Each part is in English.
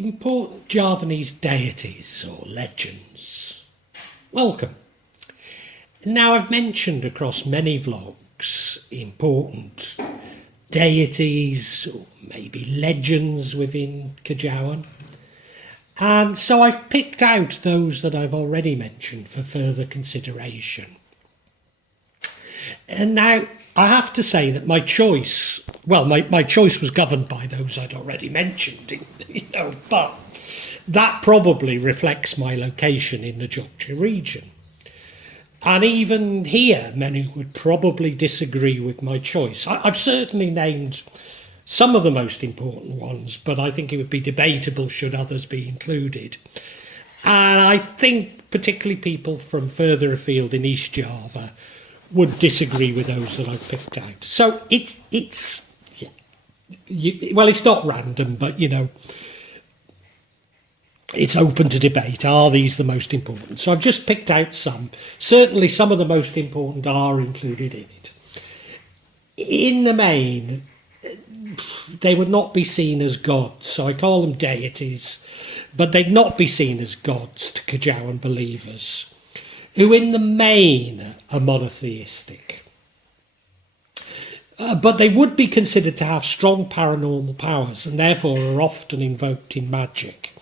Important Javanese deities or legends. Welcome. Now, I've mentioned across many vlogs important deities or maybe legends within Kejawen. And so I've picked out those that I've already mentioned for further consideration. And now I have to say that my choice, well, my choice was governed by those I'd already mentioned, but that probably reflects my location in the Yorkshire region. And even here, many would probably disagree with my choice. I've certainly named some of the most important ones, but I think it would be debatable should others be included. And I think particularly people from further afield in East Java would disagree with those that I've picked out. So it's not random, but it's open to debate. Are these the most important? So I've just picked out some. Certainly some of the most important are included in it. In the main, they would not be seen as gods, so I call them deities, but they'd not be seen as gods to Kejawen believers, who in the main are monotheistic. But they would be considered to have strong paranormal powers and therefore are often invoked in magic.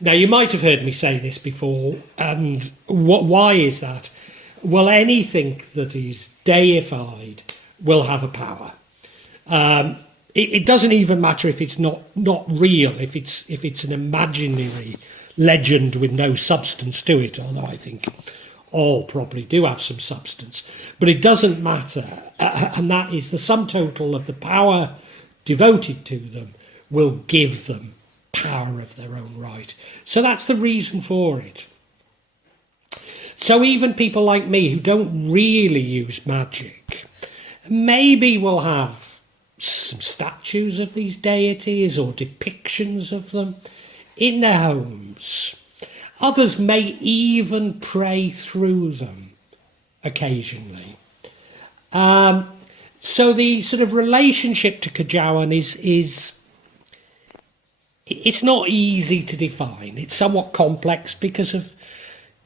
Now, you might have heard me say this before, and why is that? Well, anything that is deified will have a power. It doesn't even matter if it's not real, if it's an imaginary legend with no substance to it, although I think all probably do have some substance. But it doesn't matter, and that is the sum total of the power devoted to them will give them power of their own right. So that's the reason for it. So even people like me who don't really use magic maybe will have some statues of these deities or depictions of them in their homes. Others may even pray through them occasionally. So the sort of relationship to Kejawen is it's not easy to define. It's somewhat complex because of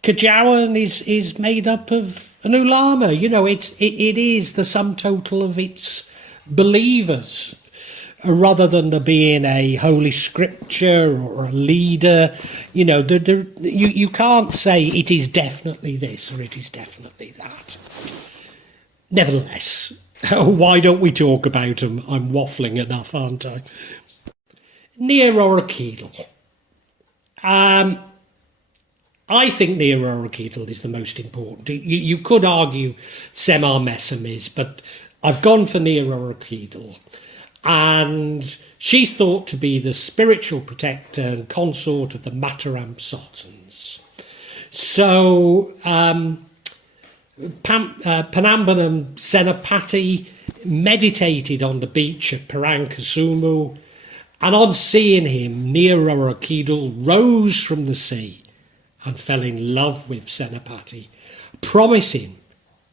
Kejawen is made up of an ulama. It is the sum total of its believers, rather than there being a holy scripture or a leader. You can't say it is definitely this or it is definitely that. Nevertheless, why don't we talk about them? I'm waffling enough, aren't I? Nyai Roro Kidul. I think Nyai Roro Kidul is the most important. You could argue Semar is, but I've gone for Nyai Roro Kidul. And she's thought to be the spiritual protector and consort of the Mataram Sultans. So Panambanam Senapati meditated on the beach at Parankasumu, and on seeing him, Nyai Roro Kidul rose from the sea and fell in love with Senapati, promising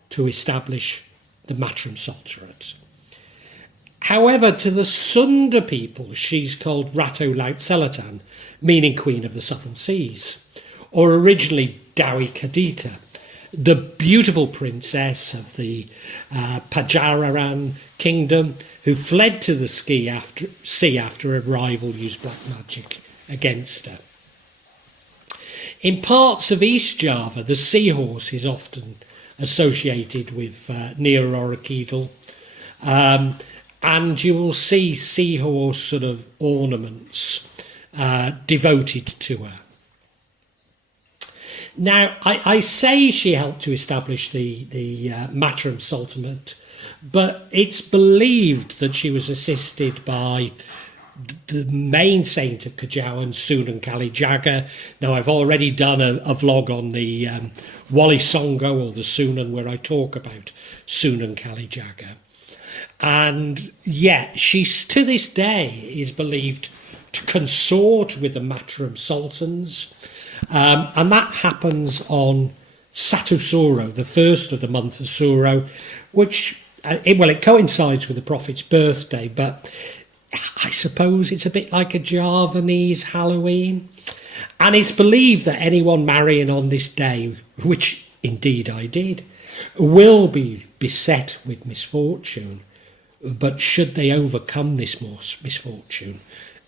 to establish the Mataram Sultanate. However, to the Sunda people, she's called Ratu Laut Selatan, meaning Queen of the Southern Seas, or originally Dewi Kadita, the beautiful princess of the Pajararan kingdom, who fled to the sea after a rival used black magic against her. In parts of East Java, the seahorse is often associated with Nyai Roro Kidul. And you will see seahorse sort of ornaments devoted to her. Now, I say she helped to establish the Mataram Sultanate, but it's believed that she was assisted by the main saint of Kejawen, Sunan Kali Jaga. Now, I've already done a vlog on the Wali Songo, or the Sunan, where I talk about Sunan Kali Jaga. And yet, she's to this day is believed to consort with the Mataram Sultans. And that happens on Satu Suro, the first of the month of Suro, which, it coincides with the Prophet's birthday, but I suppose it's a bit like a Javanese Halloween. And it's believed that anyone marrying on this day, which indeed I did, will be beset with misfortune. But should they overcome this misfortune,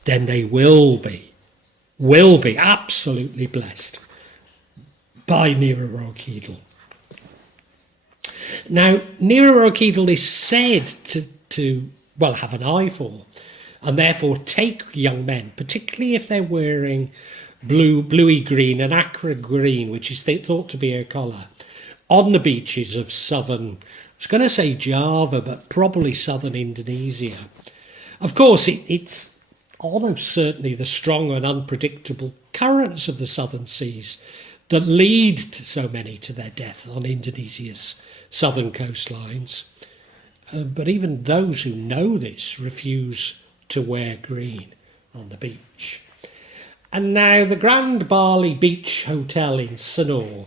then they will be absolutely blessed by Nyai Roro Kidul. Now, Nyai Roro Kidul is said to have an eye for, and therefore take young men, particularly if they're wearing bluey green and aqua green, which is thought to be her colour, on the beaches of southern, I was going to say Java, but probably southern Indonesia. Of course, it's almost certainly the strong and unpredictable currents of the southern seas that lead so many to their death on Indonesia's southern coastlines. But even those who know this refuse to wear green on the beach. And now the Grand Bali Beach Hotel in Sanur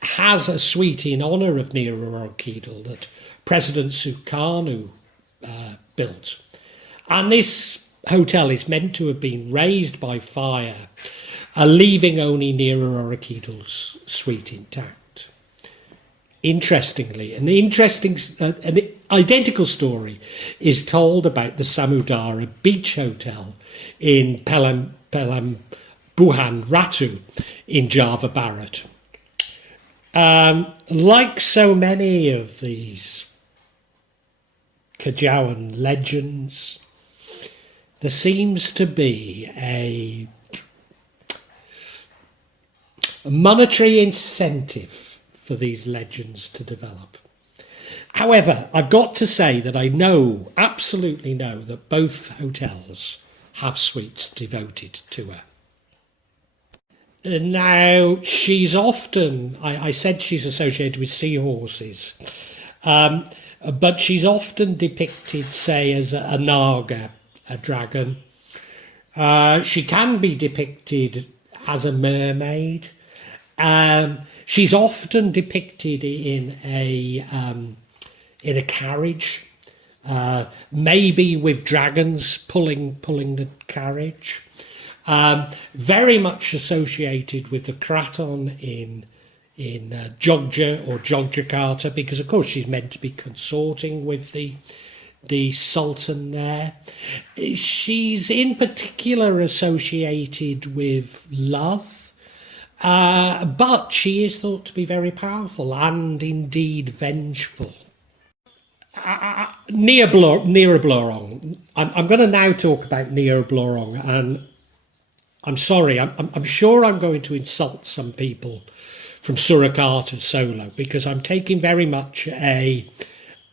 has a suite in honour of Nyai Roro Kidul that President Sukarno built. And this hotel is meant to have been razed by fire, leaving only Nyai Roro Kidul's suite intact. Interestingly, an identical story is told about the Samudara Beach Hotel in Pelambuhan Ratu in Java Barat. Like so many of these Kejawen legends, there seems to be a monetary incentive for these legends to develop. However, I've got to say that I absolutely know that both hotels have suites devoted to her. Now, she's often, I said she's associated with seahorses, but she's often depicted, say, as a naga, a dragon. She can be depicted as a mermaid. She's often depicted in a carriage, maybe with dragons pulling the carriage. Very much associated with the Kraton in Jogja or Jogjakarta, because of course she's meant to be consorting with the Sultan there. She's in particular associated with love, but she is thought to be very powerful and indeed vengeful. Nira Blurong. I'm going to now talk about Nira Blurong, and I'm sorry, I'm sure I'm going to insult some people from Surakarta solo, because I'm taking very much a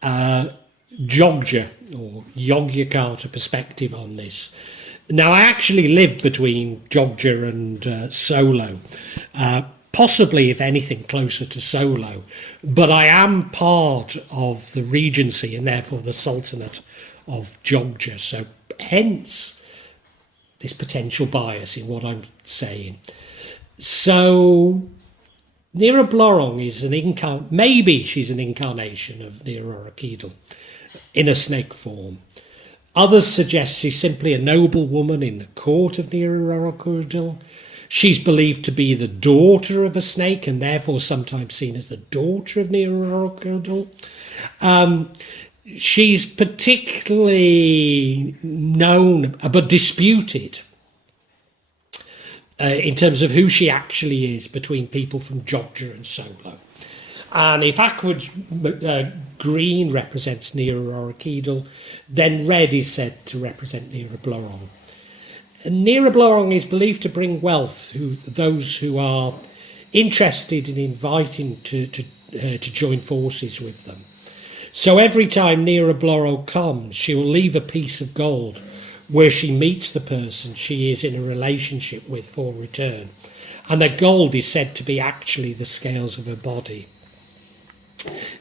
Jogja or Yogyakarta perspective on this. Now, I actually live between Jogja and Solo, possibly, if anything, closer to Solo, but I am part of the Regency and therefore the Sultanate of Jogja, so hence this potential bias in what I'm saying. So Nira Blorong is maybe she's an incarnation of Nyai Roro Kidul in a snake form. Others suggest she's simply a noble woman in the court of Nyai Roro Kidul. She's believed to be the daughter of a snake and therefore sometimes seen as the daughter of Nyai Roro Kidul. She's particularly known but disputed in terms of who she actually is between people from Jogja and Solo. And if Aqua green represents Nyai Roro Kidul, then red is said to represent Nira Blorong. Nira Blurong is believed to bring wealth to those who are interested in inviting to join forces with them. So every time Nira Blorong comes, she will leave a piece of gold where she meets the person she is in a relationship with for return. And the gold is said to be actually the scales of her body.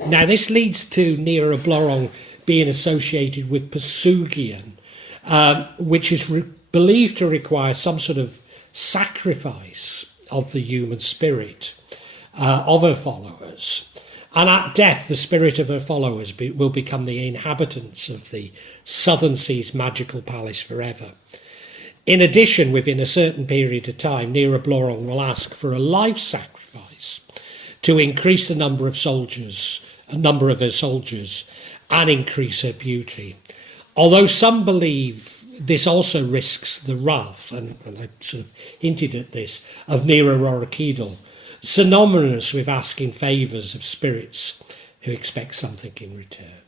Now, this leads to Nira Blorong being associated with Pesugihan, which is believed to require some sort of sacrifice of the human spirit of her followers. And at death, the spirit of her followers will become the inhabitants of the Southern Sea's magical palace forever. In addition, within a certain period of time, Nira Blurong will ask for a life sacrifice to increase the number of her soldiers, and increase her beauty. Although some believe this also risks the wrath, and I sort of hinted at this, of Nyai Roro Kidul, synonymous with asking favours of spirits who expect something in return.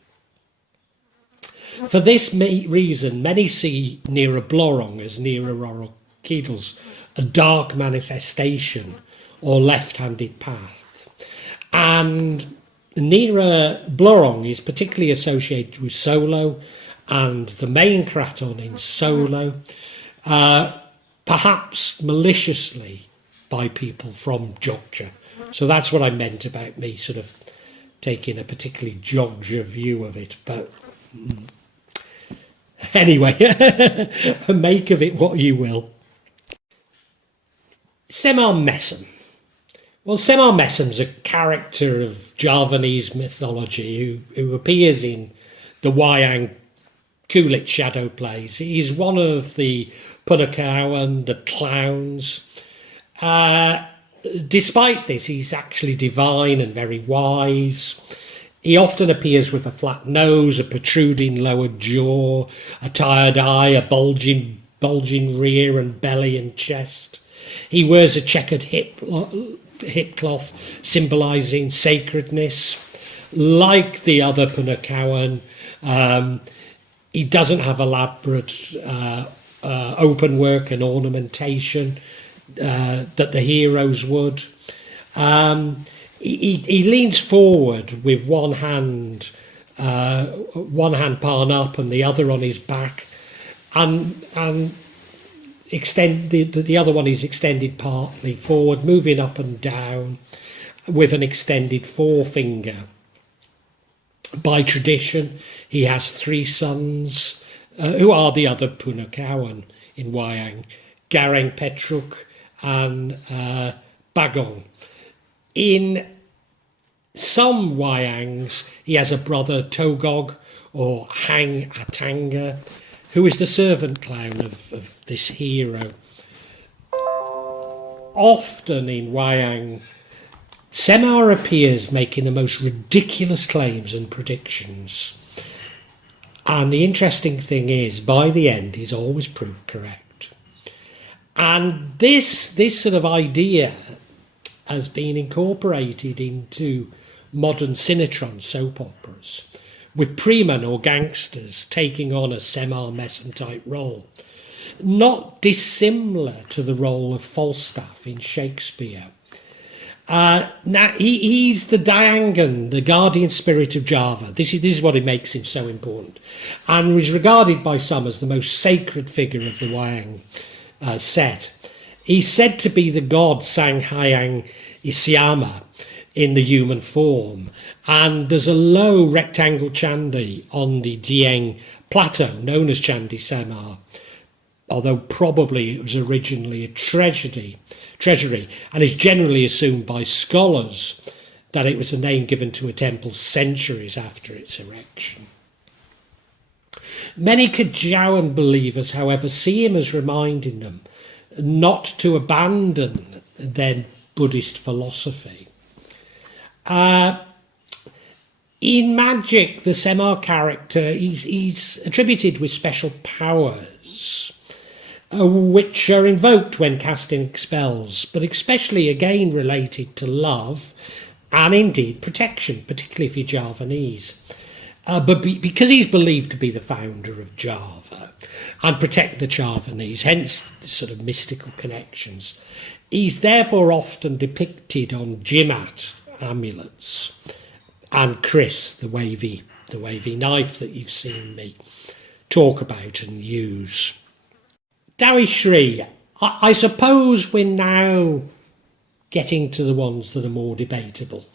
For this reason, many see Nira Blorong as Nyai Roro Kidul's a dark manifestation or left-handed path. And Nira Blurong is particularly associated with Solo and the main Kraton in Solo, perhaps maliciously by people from Jogja. So that's what I meant about me sort of taking a particularly Jogja view of it. But anyway, make of it what you will. Semar Mesem. Well, Semar Mesem's a character of Javanese mythology who appears in the Wayang Kulit shadow plays. He's one of the Punakawan, the clowns. Despite this, he's actually divine and very wise. He often appears with a flat nose, a protruding lower jaw, a tired eye, a bulging rear and belly and chest. He wears a checkered hip cloth symbolising sacredness. Like the other Punakawan, he doesn't have elaborate open work and ornamentation that the heroes would. He leans forward with one hand palm up and the other on his back, and the other one is extended partly forward, moving up and down with an extended forefinger. By tradition, he has three sons, who are the other Punakawan in Wayang, Gareng Petruk and Bagong. In some Wayangs, he has a brother Togog or Hang Atanga, who is the servant clown of this hero. Often in Wayang, Semar appears making the most ridiculous claims and predictions. And the interesting thing is, by the end, he's always proved correct. And this sort of idea has been incorporated into modern Cinetron soap operas, with premen or gangsters taking on a Semar Mesem type role, not dissimilar to the role of Falstaff in Shakespeare. Now he's the Dangan, the guardian spirit of Java. This is what makes him so important, and is regarded by some as the most sacred figure of the Wayang set. He's said to be the god Sanghyang Isyama in the human form, and there's a low rectangle chandi on the Dieng plateau known as Chandi Semar, although probably it was originally a treasury, and is generally assumed by scholars that it was a name given to a temple centuries after its erection. Many Kejawen believers, however, see him as reminding them not to abandon their Buddhist philosophy. In magic, the Semar character, he's attributed with special powers, which are invoked when casting spells, but especially again related to love and indeed protection, particularly if you're Javanese. But because he's believed to be the founder of Java and protect the Javanese, hence the sort of mystical connections, he's therefore often depicted on Jimat amulets and Chris, the wavy knife that you've seen me talk about and use. Daryshree, I suppose we're now getting to the ones that are more debatable.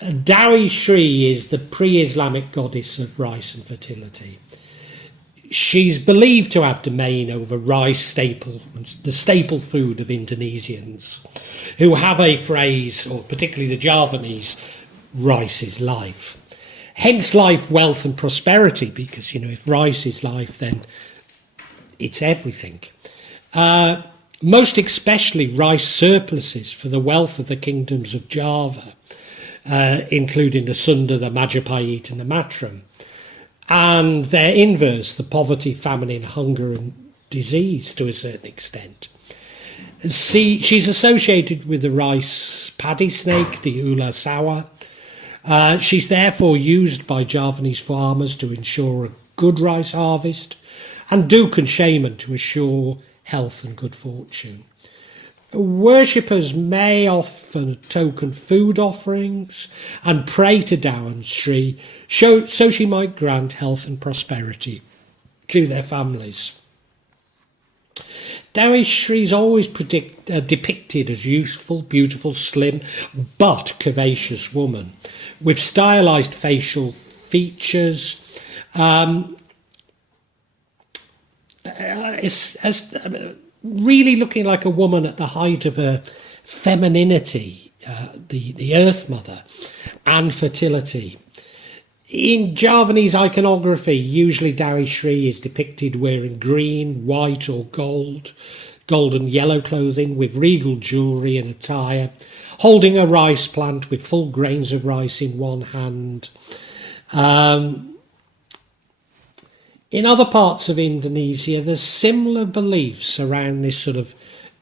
Daryshree is the pre-Islamic goddess of rice and fertility. She's believed to have domain over rice, the staple food of Indonesians, who have a phrase, or particularly the Javanese, rice is life. Hence life, wealth and prosperity, because, if rice is life, then it's everything. Most especially rice surpluses for the wealth of the kingdoms of Java, including the Sunda, the Majapahit and the Mataram. And their inverse, the poverty, famine, hunger and disease to a certain extent. She's associated with the rice paddy snake, the ula sawa. She's therefore used by Javanese farmers to ensure a good rice harvest, and Duke and shaman to assure health and good fortune. Worshippers may offer token food offerings and pray to Daryshree so she might grant health and prosperity to their families. Daryshree is always depicted as youthful, beautiful, slim, but curvaceous woman with stylised facial features, really looking like a woman at the height of her femininity, the Earth Mother, and fertility. In Javanese iconography, usually Daryshree is depicted wearing green, white or gold and yellow clothing with regal jewellery and attire, holding a rice plant with full grains of rice in one hand. In other parts of Indonesia, there's similar beliefs around this sort of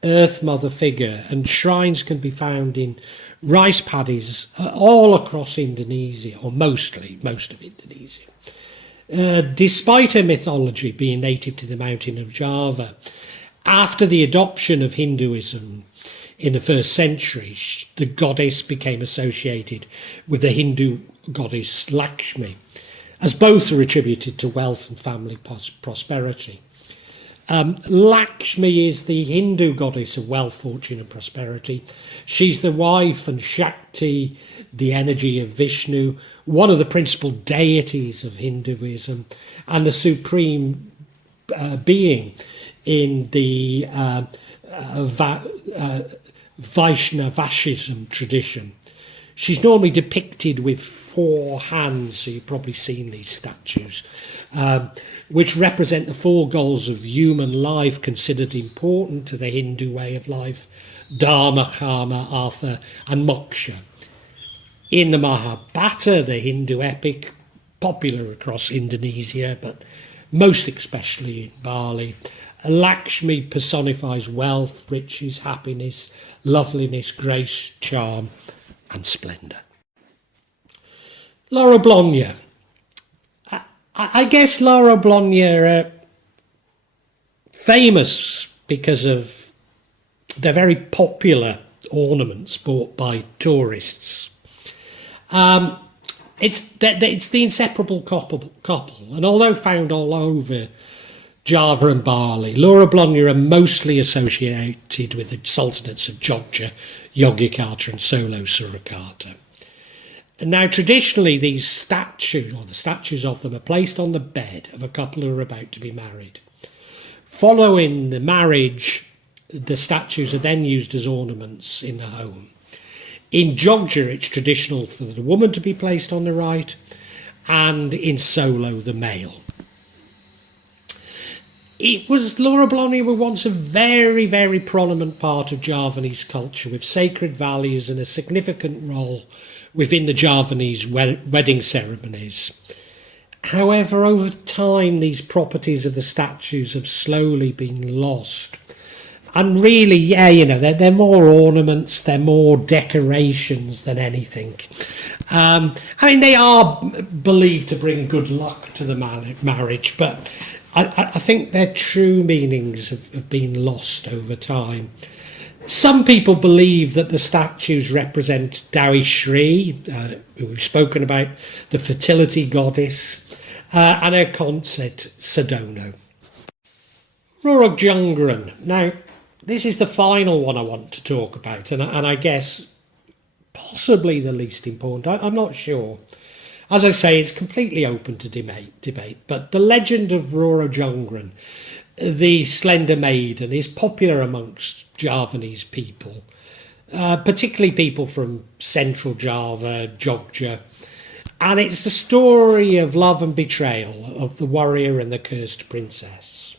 Earth Mother figure, and shrines can be found in rice paddies all across Indonesia, or most of Indonesia. Despite her mythology being native to the mountain of Java, after the adoption of Hinduism in the 1st century, the goddess became associated with the Hindu goddess Lakshmi, as both are attributed to wealth and family prosperity. Lakshmi is the Hindu goddess of wealth, fortune and prosperity. She's the wife and Shakti, the energy of Vishnu, one of the principal deities of Hinduism, and the supreme being in the Vaishnavism tradition. She's normally depicted with 4 hands, so you've probably seen these statues, which represent the 4 goals of human life considered important to the Hindu way of life: Dharma, Karma, Artha and Moksha. In the Mahabharata, the Hindu epic, popular across Indonesia, but most especially in Bali, Lakshmi personifies wealth, riches, happiness, loveliness, grace, charm and splendour. Laura Blogna. I guess Laura Blogna are famous because of their very popular ornaments bought by tourists. It's the inseparable couple, and although found all over Java and Bali, Laura Blogna are mostly associated with the sultanates of Jogja, Yogyakarta and Solo Surakarta. And now traditionally these statues, or the statues of them, are placed on the bed of a couple who are about to be married. Following the marriage, the statues are then used as ornaments in the home. In Jogja, it's traditional for the woman to be placed on the right, and in Solo, the male. Laura Blogna were once a very, very prominent part of Javanese culture, with sacred values and a significant role within the Javanese wedding ceremonies. However, over time, these properties of the statues have slowly been lost. And really, they're more ornaments, they're more decorations than anything. They are believed to bring good luck to the marriage, but I think their true meanings have been lost over time. Some people believe that the statues represent Daryshree, who we've spoken about, the fertility goddess, and her consort, Sadono. Rosa Jongren. Now, this is the final one I want to talk about, and I guess possibly the least important. I'm not sure. As I say, it's completely open to debate, but the legend of Roro Jongren, the slender maiden, is popular amongst Javanese people. particularly people from central Java, Jogja. And it's the story of love and betrayal of the warrior and the cursed princess.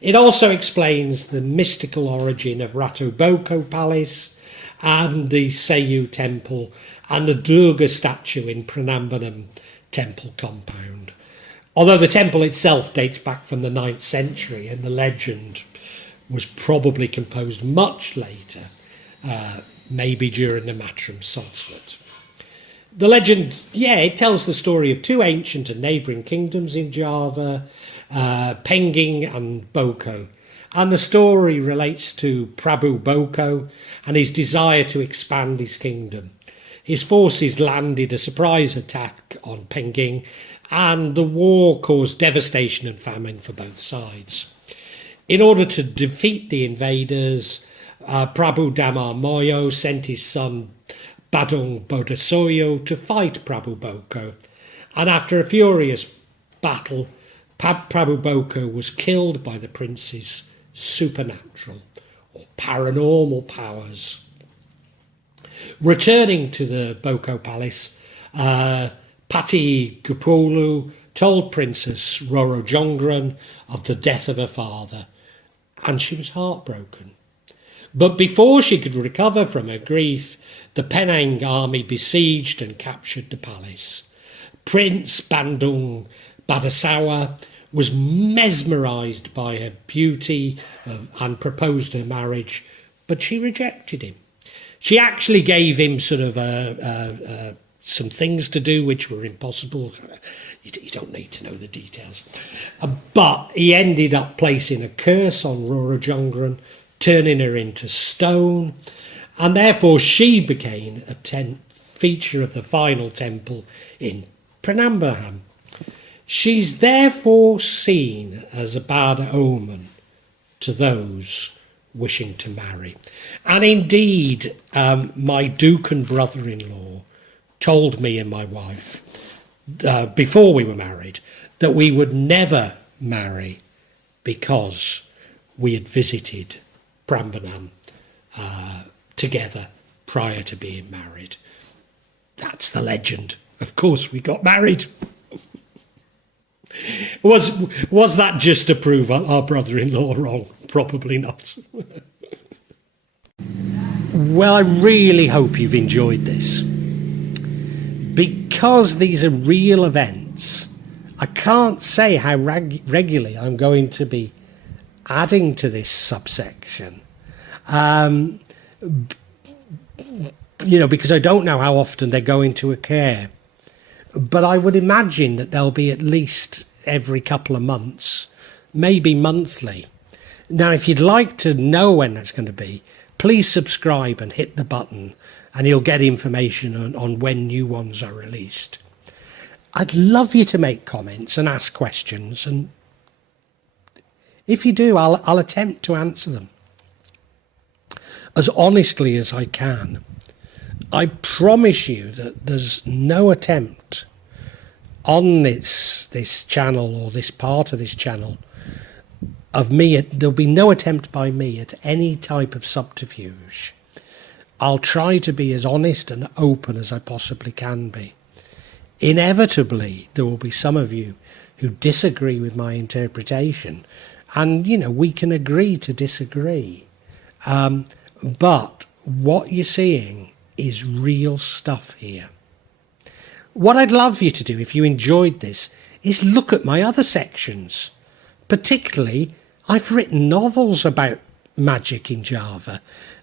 It also explains the mystical origin of Ratu Boko Palace and the Seyu Temple and the Durga statue in Pranambanam temple compound. Although the temple itself dates back from the 9th century and the legend was probably composed much later, maybe during the Mataram Sultans. The legend, it tells the story of two ancient and neighbouring kingdoms in Java, Penging and Boko. And the story relates to Prabu Boko and his desire to expand his kingdom. His forces landed a surprise attack on Penging, and the war caused devastation and famine for both sides. In order to defeat the invaders, Prabu Damar Moyo sent his son Badung Bodasoyo to fight Prabu Boko, and after a furious battle, Prabu Boko was killed by the prince's supernatural or paranormal powers. Returning to the Boko palace, Pati Gupolu told Princess Roro Jongren of the death of her father, and she was heartbroken. But before she could recover from her grief, the Penang army besieged and captured the palace. Prince Bandung Badasawa was mesmerised by her beauty and proposed her marriage, but she rejected him. She actually gave him sort of some things to do which were impossible. You don't need to know the details. But he ended up placing a curse on Roro Jongren, turning her into stone, and therefore she became a feature of the final temple in Pranambanam. She's therefore seen as a bad omen to those wishing to marry. And indeed, my Dukan brother-in-law told me and my wife, before we were married, that we would never marry because we had visited Prambanam together prior to being married. That's the legend. Of course, we got married. Was that just to prove our brother-in-law wrong? Probably not. Well, I really hope you've enjoyed this. Because these are real events, I can't say how regularly I'm going to be adding to this subsection. Because I don't know how often they're going to occur. But I would imagine that they'll be at least every couple of months, maybe monthly. Now, if you'd like to know when that's going to be, please subscribe and hit the button, and you'll get information on when new ones are released. I'd love you to make comments and ask questions, and if you do, I'll attempt to answer them as honestly as I can. I promise you that there's no attempt on this channel or this part of this channel of me. There'll be no attempt by me at any type of subterfuge. I'll try to be as honest and open as I possibly can be. Inevitably, there will be some of you who disagree with my interpretation, and we can agree to disagree. But what you're seeing is real stuff here. What I'd love you to do, if you enjoyed this, is look at my other sections. Particularly, I've written novels about magic in Java,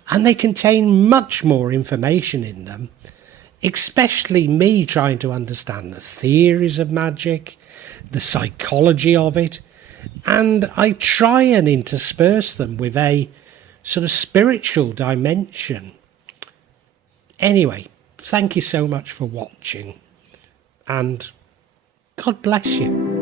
and they contain much more information in them, especially me trying to understand the theories of magic, the psychology of it, and I try and intersperse them with a sort of spiritual dimension. Anyway, thank you so much for watching, and God bless you.